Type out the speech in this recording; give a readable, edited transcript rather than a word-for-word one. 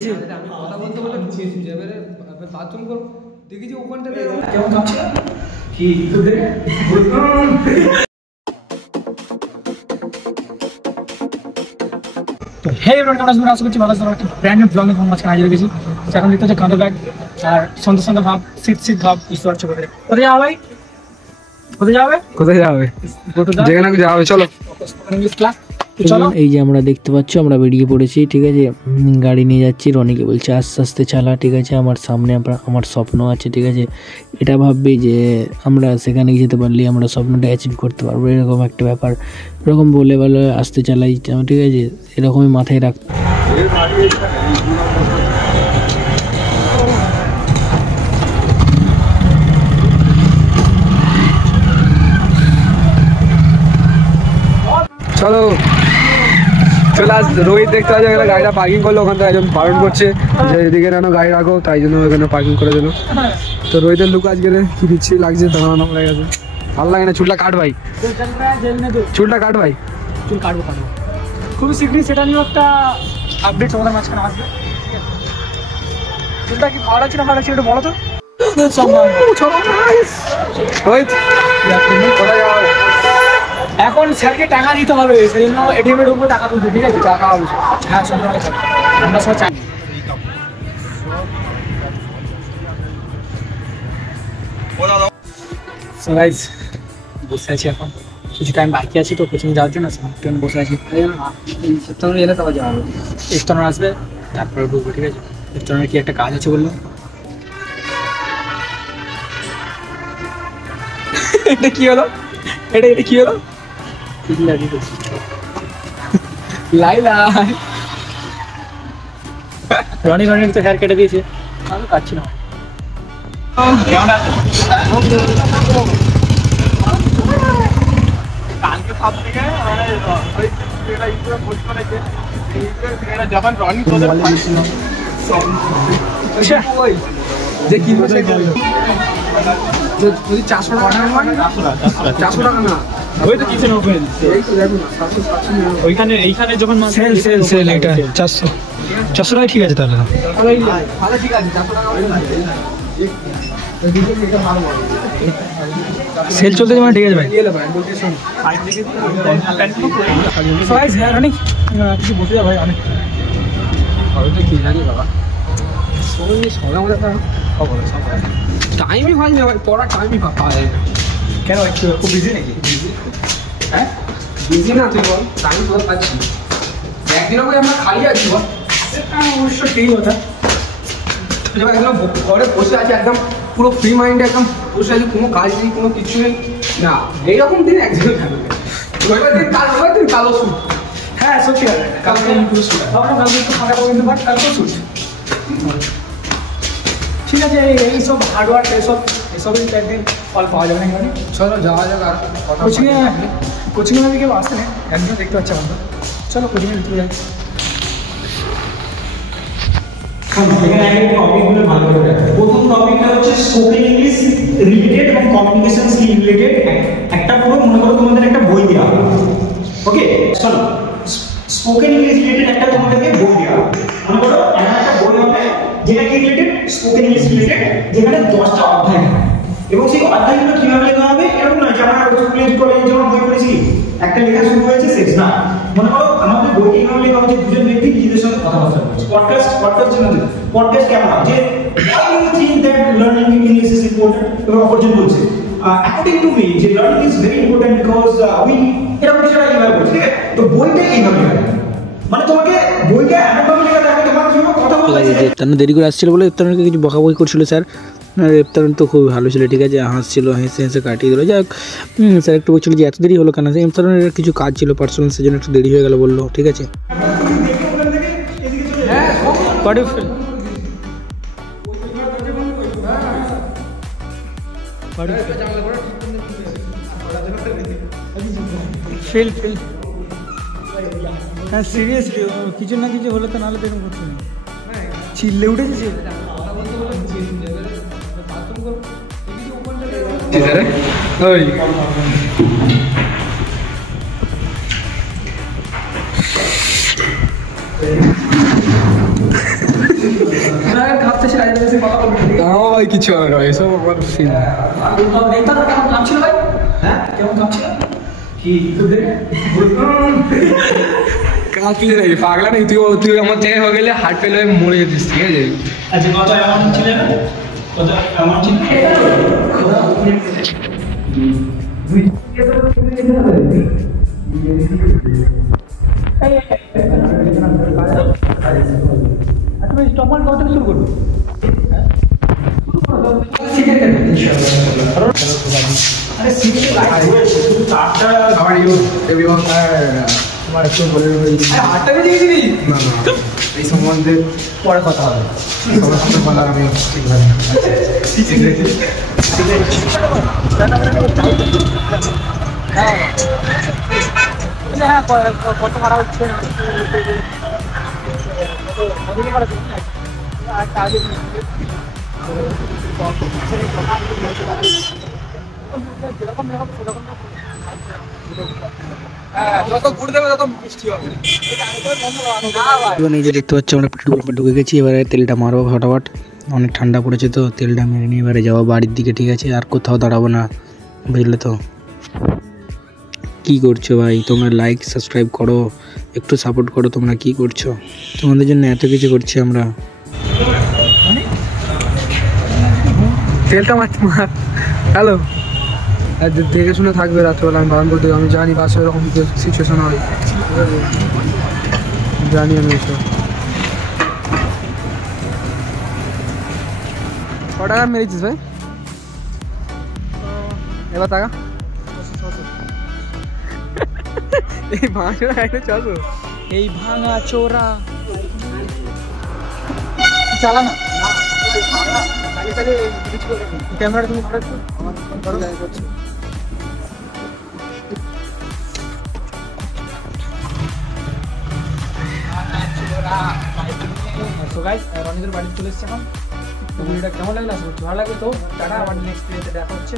আমি কথা বলতে বলতে ঢুকিয়েছি এবারে বাথরুম করো দেখেছি ওখানটাতে কেমন কাঁপছে কি হে এভরিওয়ান কেমন আছেন? আশা করছি ভালো আছেন। একটা ব্র্যান্ড নিউ ব্লগে তোমার মাঝখানে হাজির হয়েছি। এখন দেখতে হচ্ছে কাঁদো ব্যাগ আর সন্ধ্যা সন্ধ্যা ভাব শীত ভাব বুঝতে পারছো। কোথায় যাবে ভাই? কোথায় যাবে যেখানে যাবে চলো ইংলিশ ক্লাস। এই যে আমরা দেখতে পাচ্ছ আমরা বেরিয়ে পড়েছি, ঠিক আছে। গাড়ি নিয়ে যাচ্ছি, রনিকে বলছে আস্তে আস্তে চালা, ঠিক আছে। আমার সামনে আমার স্বপ্ন আছে, ঠিক আছে। এটা ভাববি যে আমরা সেখানে যেতে পারলে আমরা স্বপ্নটা অ্যাচিভ করতে পারবো, এরকম একটা ব্যাপার। এরকম বলে আসতে চালাই, ঠিক আছে। এরকমই মাথায় রাখ। চলো চলে আস। রোহিত দেখতে পাচ্ছি এখানে গাড়িটা পার্কিং করলো, ওখান থেকে একজন বারণ করছে যে এদিকে যেন গাড়ি রাখো, তাই জন্য ওখানে পার্কিং করে দিল। তো রোহিতের লুক আজকে কি দিচ্ছি লাগছে, দাঁড়ানো হয়ে গেছে। ভালো লাগে না। চুলটা কাট ভাই, চুলটা কাট ভাই। চুল কাটবো খুবই শীঘ্রই, সেটা নিয়েও একটা আপডেট তোমাদের মাঝখানে আসবে। চুলটা কি ভালো লাগছে না ভালো লাগছে একটু বলো তো। রোহিত কোথায় যাওয়া? এখন স্যারকে টাকা দিতে হবে, সেই জন্য এটিএম এর উপর টাকা তুলতে, ঠিক আছে। টাকা হবে, হ্যাঁ সন্ধ্যাবেলা আমরা সব চাই। সো গাইস বসে আছি, এখন কিছু টাইম বাকি আছে তো কোচিং যাওয়ার জন্য ট্রেন বসে আছি। সপ্তাহে এলে তবে যাওয়া হবে। ইফতার আসবে তারপরে ঢুকবো, ঠিক আছে। ইফতারের কি একটা কাজ আছে বললো। এটা কি হলো? এটা কি হলো? রনি তো হেয়ার কেটে দিয়েছে, আমি কাটছি না। যখন রনি যে কিনবো সেই যদি 400 টাকা না ওই তো কিচেন ওপেন ওইখানে এইখানে যখন সেল এটা 400 টাকা, ঠিক আছে। তাহলে ভালো, ঠিক আছে। 400 টাকা সেল চলতে মানে, ঠিক আছে ভাই। কিছু বসে যা ভাই, অনেক কি জানি বাবা। টাইমই হয় না ভাই, পড়ার টাইমই পাওয়া যায় না। কেন খুব বিজি নাকি? হ্যাঁ বিজি না, তুই বল টাইম কোথায় পাচ্ছি? একদিনও করে আমরা খালি আছি বল। অবশ্য ঠিক কথা। একদম ঘরে বসে আছি, একদম পুরো ফ্রি মাইন্ডে একদম বসে আছি, কোনো কাজ নেই, কোনো কিছু নেই না। এইরকম দিন একদিনও থাকবে। রবিবার দিন কালো শুট। হ্যাঁ সত্যি কথা, কালকে একটু ফাঁকা করবো, বাট কালকে শুট। ঠিক আছে, এইসব হার্ডওয়ার্ক এসবই একদিন ফল পাওয়া যাবে না। এখানে চলো যাওয়া যাক। আর কোচিংয়ে আমি কেউ আসতে না, একদিন দেখতে পাচ্ছি আমরা। চলো কোচিংয়ে ভিতরে যাই। প্রথম টপিকটা হচ্ছে স্পোকেন ইংলিশ রিলেটেড এবং কমিউনিকেশন স্কিল রিলেটেড। একটা পুরো মনে করো তোমাদের একটা বই দেওয়া হবে, ওকে। চলো স্পোকেন ইংলিশ রিলেটেড একটা তোমাদেরকে বই দেওয়া হবে। মনে করো একটা বই হবে যেটা কি রিলেটেড, স্পোকেন ইংলিশ রিলেটেড, যেখানে 10টা অধ্যায় থাকে। এবং সেই অধ্যায়গুলো কিভাবে লেখা হবে এরকম নয় যে আমরা স্কুলে কলেজে যখন বই পড়েছি একটা লেখা শুরু হয়েছে শেষ না। মনে করো আমাদের বইটি এইভাবে লেখা হচ্ছে দুজন ব্যক্তি নিজেদের সঙ্গে কথাবার্তা বলছে। পডকাস্ট কেমন যে why do you think that learning English is important? এবং অপরজন বলছে according to me যে learning is very important because we এরকম কিছু এইভাবে বলছে, ঠিক আছে। তো বইটা এইভাবে লেখা, মানে তোমাকে বইটা এমনভাবে লেখা থাকে তোমার জন্য কথা বলতে। ইফতার দেরি করে আসছিল বলে ইফতারকে কিছু বকাবকি করছিল স্যার। ইফতার তো খুব ভালো ছিল, ঠিক আছে। হাসছিল, হেসে কাটিয়ে দিল। যাই হোক, স্যার একটু বলছিল যে এত দেরি হলো কেন। ইফতারের কিছু কাজ ছিল পার্সোনাল, সেজন্য একটু দেরি হয়ে গেল বললো, ঠিক আছে। ফিল হ্যাঁ সিরিয়াসলি কিছু না কিছু হলে তো নাহলে দেখুন করতে নেই, চিল্লে উঠেছে। আমার ভাই কিছু হবে না, এসব আমার ফিল কাঁদলে নাকি পাগলা নেই তুই, তুই আমার জায়গায় হয়ে গেলে হার্ট ফেল হয়ে মরে যেতিস, ঠিক আছে? আচ্ছা কত অ্যামাউন্ট ছিল না, কত অ্যামাউন্ট ছিল? আরে সিটি লাইট হয়েছে শুধু চারটা। How are you? Everyone, তোমার একটু বলে হাতটা বেজে গেছিলি? না না, এই সম্বন্ধে পরে কথা হবে, সবার সাথে বলা আমি ঠিকভাবে কত ভাড়া হচ্ছে এই যে দেখতে পাচ্ছি আমরা পেট্রোল পাম্পে ঢুকে গেছি, এবারে তেলটা মারবো ফটাফট, অনেক ঠান্ডা পড়েছে তো তেলটা মেরে নিয়ে এবারে যাবো বাড়ির দিকে, ঠিক আছে? আর কোথাও দাঁড়াবো না, বুঝলে তো? কি করছো ভাই তোমরা? লাইক সাবস্ক্রাইব করো, একটু সাপোর্ট করো, তোমরা কি করছো? তোমাদের জন্য এত কিছু করছি আমরা। তেলটা মার। হ্যালো, দেখে শুনে থাকবে রাত্রেবেলা, আমি বারণ করতে, আমি জানি বাসে এরকম সিচুয়েশন হয়, জানি আমি এসব। ক টাকা মেরেছিস ভাই এবার টাকা? এই ভাঙা চোরা গাড়িতে চলো, এই ভাঙা চোরা চালা না ক্যামেরা, তুমি তো গাইস রনিদের বাড়ি চলে এসেছে এখন। তো ভিডিওটা কেমন লাগলো? ভালো লাগবে তো টাটা, আবার নেক্সট ভিডিওতে দেখা হচ্ছে।